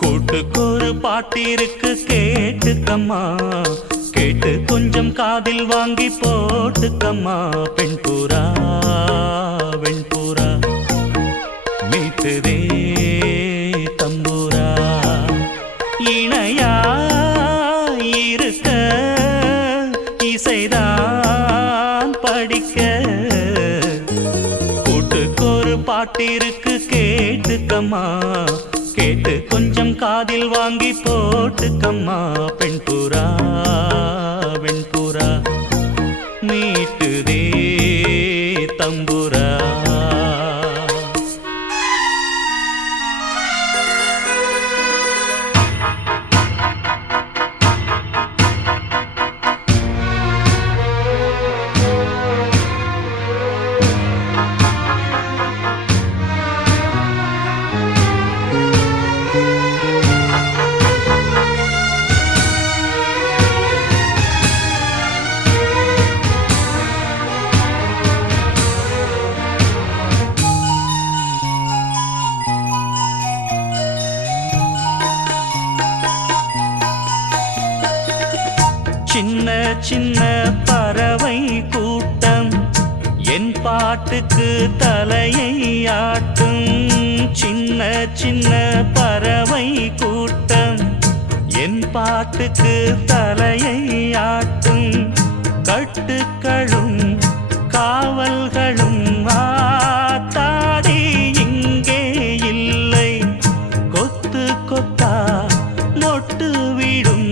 கூட்டுக்கொரு பாட்டிருக்கு கேட்டுக்கம்மா, கேட்டு கொஞ்சம் காதில் வாங்கி போட்டுக்கம்மா. பெண் புறா வெண்புறா மீட்டுதே தம்புரா, இணையா இருக்க இசைதான் படிக்க. கூட்டுக்கொரு பாட்டிருக்கு கேட்டுக்கம்மா, கேட்டு கொஞ்சம் காதில் வாங்கி போட்டுக்கம்மா. பெண் புறா வெண்புறா மீட்டுதே தம்புரா. சின்ன சின்ன பறவை கூட்டம் என் பாட்டுக்கு தலையை ஆட்டும். சின்ன சின்ன பறவை கூட்டம் என் பாட்டுக்கு தலையை ஆட்டும். கட்டுக்களும் காவல்களும் ஆத்தாடி இங்கே இல்லை, கொத்து கொத்தா மொட்டு விடும்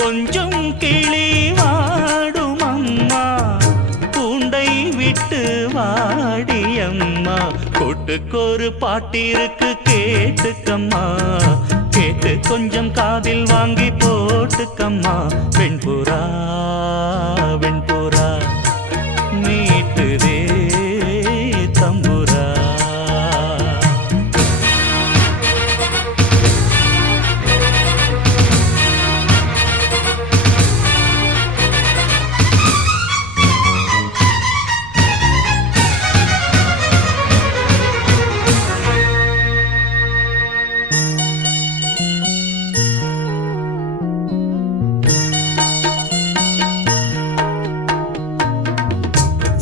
கொஞ்சம் கிளி வாடும் அம்மா, பூண்டை விட்டு வாடியம்மா. கூட்டுக்கொரு பாட்டிருக்கு கேட்டுக்கம்மா, கேட்டு கொஞ்சம் காதில் வாங்கி போட்டுக்கம்மா. வெண்புறா வெண்புறா மீட்டுதே தம்புரா.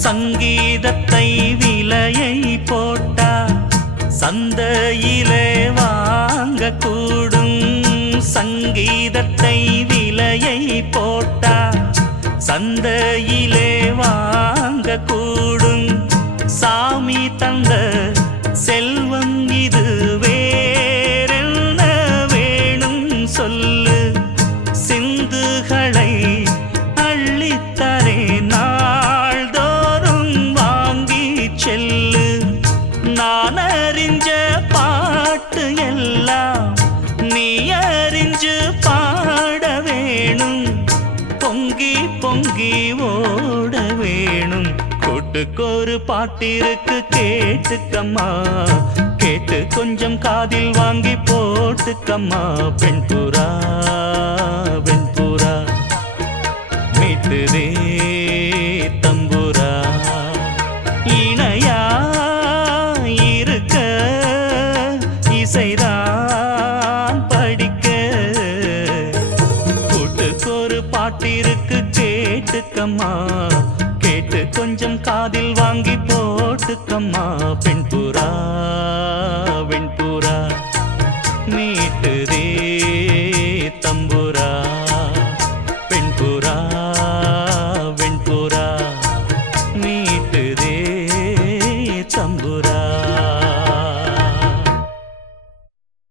சங்கீதத்தை விலையை போட்டா சந்தையிலே வாங்கக்கூடும். சங்கீதத்தை விலையை போட்டா சந்தையிலே வாங்கக்கூடும். சாமி தந்த செல்வம் இது, வேறென்ன வேணும் சொல்லு. சிந்துகளை அள்ளித்தரே நாள்தோறும் வாங்கி செல்லு. நான் அறிஞ்ச பாட்டு எல்லாம் நீ அறிஞ்சு பாட வேணும், பொங்கி பொங்கி ஓட வேணும். கூட்டுக்கொரு பாட்டிருக்கு கேட்டுக்கம்மா, கேட்டு கொஞ்சம் காதில் வாங்கி போட்டுக்கம்மா. பெண் புறா வெண்புறா மீட்டுதே தம்புரா, இணையா இருக்க இசைதான் படிக்க. கூட்டுக்கொரு பாட்டிருக்கு கேட்டுக்கம்மா, கேட்டு கொஞ்சம் காதில் வாங்கி போட்டுக்கம்மா. பெண் புறா வெண்புறா மீட்டுதே